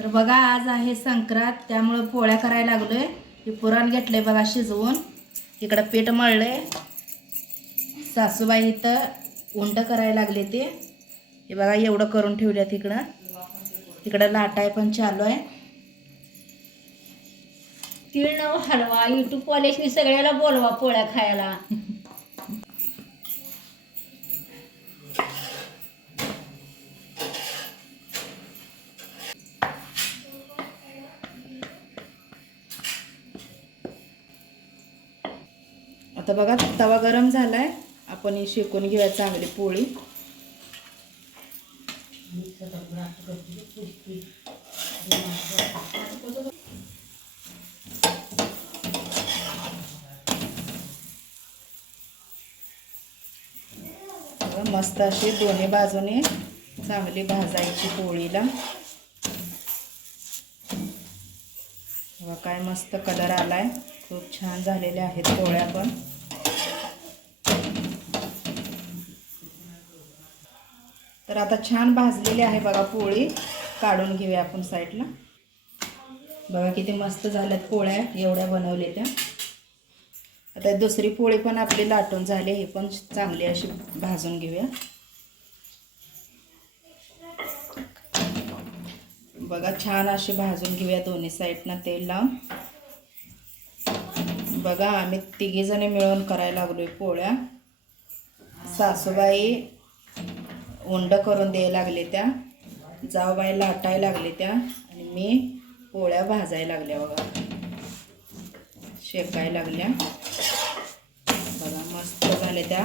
तर बघा आज आहे संक्रांत, त्यामुळे पोळ्या करायला लागलोय. हे पुरण घेतलंय बघा शिजवून. इकडं पीठ मळलंय. सासूबाई इथं उंड करायला लागले ते. हे बघा एवढं करून ठेवल्यात इकडं. इकडं लाटाय पण चालू आहे. तीळ हलवा युट्यूब वाल्याशनी सगळ्याला बोलवा पोळ्या खायला. आता बघा तवा गरम झालाय. आपण ही शेकून घेऊया चांगली पोळी. मस्त अशी दोन्ही बाजूने चांगली भाजायची पोळीला. बघा काय मस्त कलर आलाय. खूप छान झालेल्या आहेत पोळ्या पण. तर आता छान भाजलेली आहे बघा पोळी. काढून घेऊया आपण साईडला. बघा किती मस्त झाल्यात पोळ्या. एवढ्या बनवल्या त्या. आता दुसरी पोळी पण आपली लाटून झाली. ही पण चांगली अशी भाजून घेऊया. बघा छान अशी भाजून घेऊया दोन्ही साईडनं तेल लावून. बघा आम्ही तिघी जणी मिळून करायला लागलोय पोळ्या. सासूबाई उंड करून द्यायला लागले त्या. जाऊबाई लाटायला लागले त्या. आणि मी पोळ्या भाजायला लागल्या बघा. शेकायला लागल्या. बघा मस्त झाले त्या.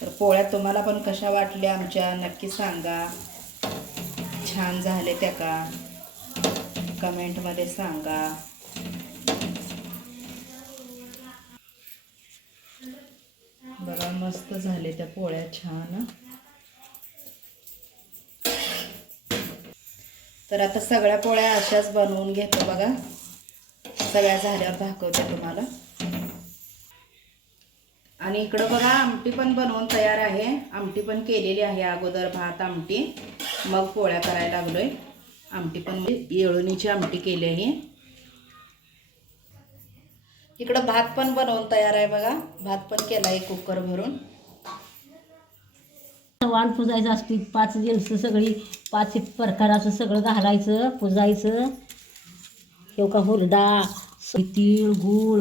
तर पोळ्या तुम्हाला पण कशा वाटल्या आमच्या नक्की सांगा. छान झाले त्या का कमेंटमध्ये सांगा. बघा मस्त झाले त्या पोळ्या छान. तर आता सगळ्या पोळ्या अशाच बनवून घेतो बघा. सगळ्या झाल्यावर दाखवते तुम्हाला. आणि इकडं बघा आमटी पण बनवून तयार आहे. आमटी पण केलेली आहे अगोदर. भात आमटी मग पोळ्या करायला लागलोय. आमटी पण येळवणीची आमटी केली आहे. इकडं भात पण बनवून तयार आहे बघा. भात पण केला आहे कुकर भरून. वाण पुजायचं असते. 5 जिन्स सगळी 5 प्रकाराचं सगळं घालायचं पुजायचं. हे का हुरडा तीळ गूळ.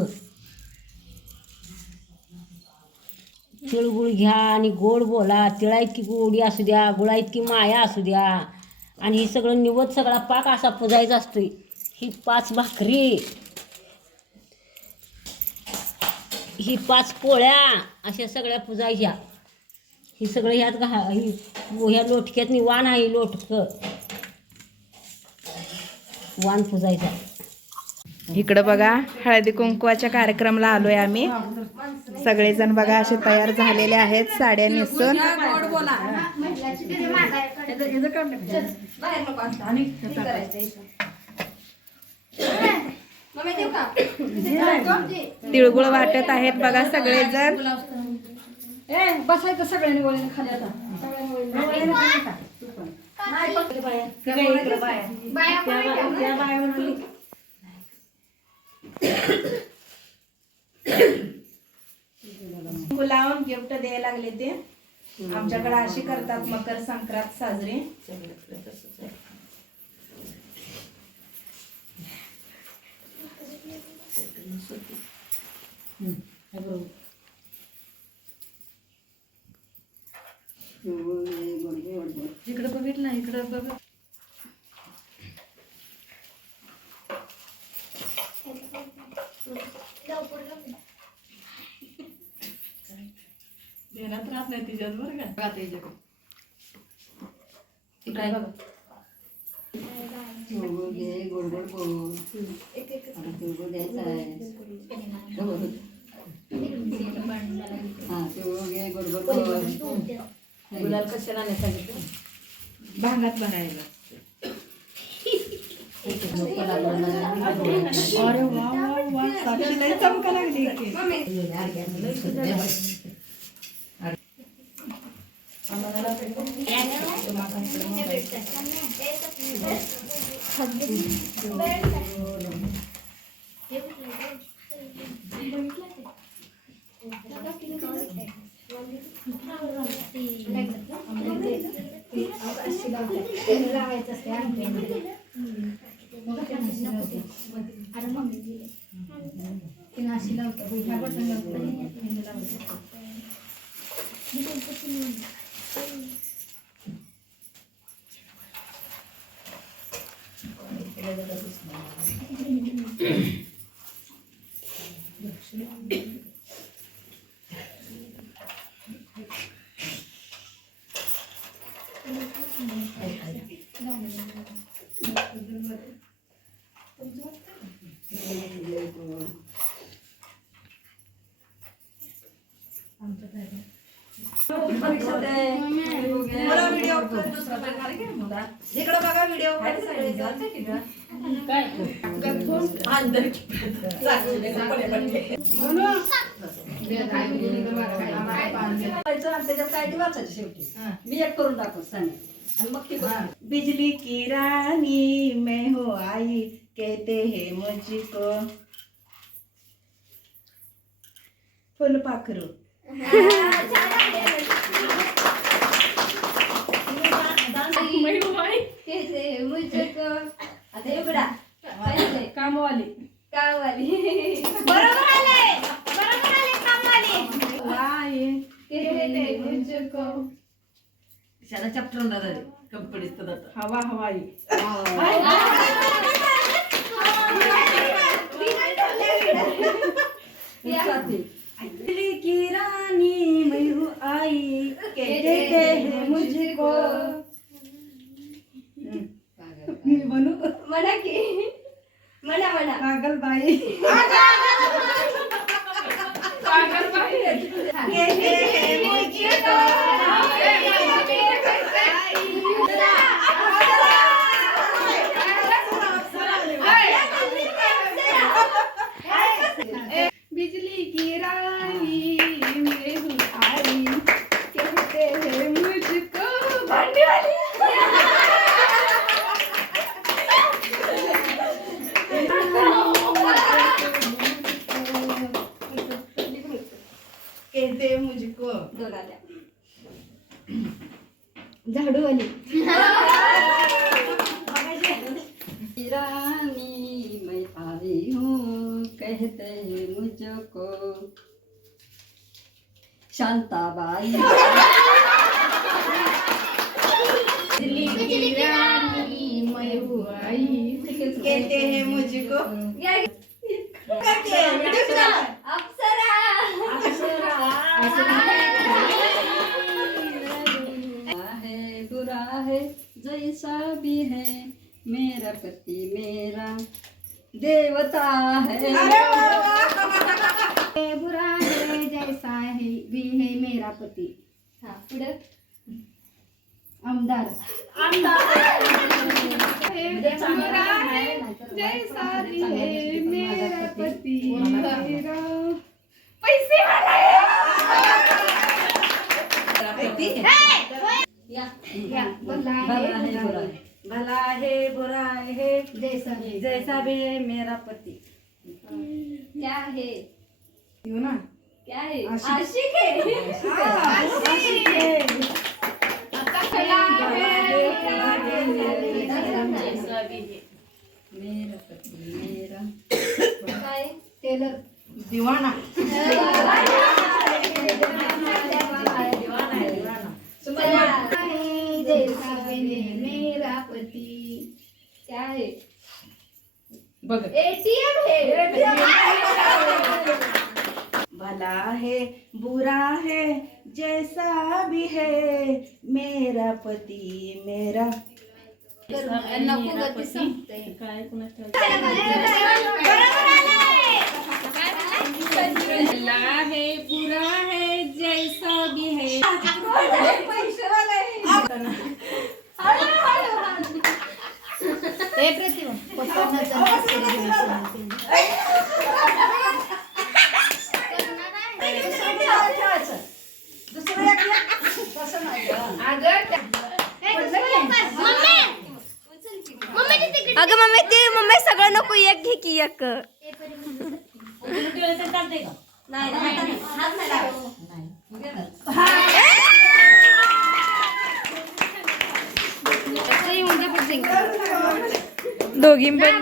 तिळगुळ घ्या आणि गोड बोला. तिळा इतकी गोडी असू द्या, गुळा इतकी माया असू द्या. आणि हे सगळं निवत सगळा पाक असा पुजायचा असतोय. ही 5 भाकरी, ही 5 पोळ्या अशा सगळ्या पुजायच्या. ही सगळं ह्यात ह्या लोटक्यातनी वाण आहे. लोटकं वाण पुजायचा. इकडं बघा हळदी कुंकवाच्या कार्यक्रमाला आलोय आम्ही. सगळेजण बघा असे तयार झालेले आहेत साड्या नेसून. तिळगुळ वाटत आहेत बघा सगळेजण. बसायचं सगळ्यांनी वळीने खाली. आता लावून गिफ्ट द्यायला लागले ते. आमच्याकडे अशी करतात मकर संक्रांत साजरी. इकडे बघितलं इकडे बघ. देण्यात राहत नाही तिच्यात बरं का. काय बघा गोड गोड बोल. तिळगुळ द्यायचा आहे. तिळगुळ गोड गोड बोल. गुलाल कशाला नाही सांगितलं. भांगात भरायला. अरे वा वा वा. साक्षी लई चमका लागली. इकडं बघा व्हिडिओ त्याच्यात काय ते वाचायचं शेवटी मी एक करून दाखव सांग आणि मग ती बिजली की रानी मैं हूँ आई कहते हैं मुझको फुलपाखरू आता एवढा कामवाली शाळा चॅप्टर होणार कंपनीत हवा हवाई बिजली की रानी मैं हूँ आई कहते हैं मुझको बनू म्हणा की म्हणा पागलबाई कहते हैं मुझको बिजली की रानी मैं हूँ आई कहते हैं मुझको भांडी वाली कहते हैं मुझको झाडू वाली रानी मैं आई हूँ कहते हैं मुझको शांताबाई बिजली की रानी मैं हूँ आई कहते हैं मुझको है बुरा है जैसा भी है मेरा पति मेरा देवता है बुरा है जैसा है भी है मेरा पती पुढे आमदार बुरा है जैसा भी है मेरा पती मेरा पैसे वाला भला है बुरा है जैसा भी है मेरा पति क्या है यू ना क्या है आशिक आशिक है मेरा पति मेरा टेलर दीवाना जैसा है मेरा पति क्या है बघ एटीएम है भला है बुरा है जैसा भी है मेरा पति मेरा नको गती संपते भला है बुरा है जैसा भी है प्रतिभा दुसरं एक तसं नाही अगं मम्मी ते मम्मी सगळं नको एक घे की एक दोघी पण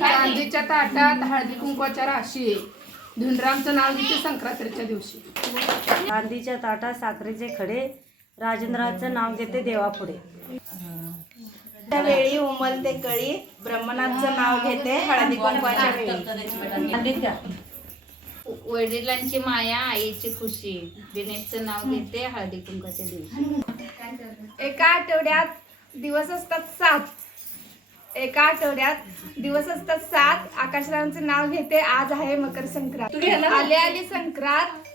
चांदीच्या ताटात हळदी कुंकवाच्या राशी धुंडरामचं नाव घेते संक्रांतीच्या दिवशी. चांदीच्या ताटात साखरेचे खडे राजेंद्राचं नाव घेते देवापुढे. त्यावेळी उमलते कळी ब्रह्मनाथचं नाव घेते हळदी कुंकवाच्या वेळी. वडिलांची माया आईची खुशी दिनेशचं नाव घेते हळदी कुंकाच्या दिवशी. एका आठवड्यात दिवस असतात 7. एका आठवड्यात दिवस असतात 7. आकाशरावांचं नाव घेते आज आहे मकर संक्रांत. आली आली संक्रांत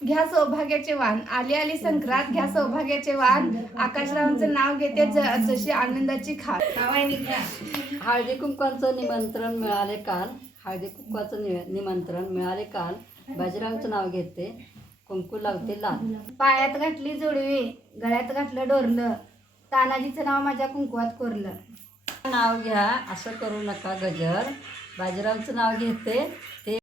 घ्या सौभाग्याचे वाण. आली आली संक्रांत घ्या सौभाग्याचे वाण. आकाशरावांचं नाव घेते जशी आनंदाची खात. हळदी कुंकवाचं निमंत्रण मिळाले काल. हळदी कुंकवाचं निमंत्रण मिळाले काल. बाजीरावचं नाव घेते कुंकू लावते लाल. पायात घातली जोडवी गळ्यात घातलं डोरलं तानाजीचं नाव माझ्या कुंकवात कोरलं. नाव घ्या असं करू नका गजर. बाजीरावचं नाव घेते ते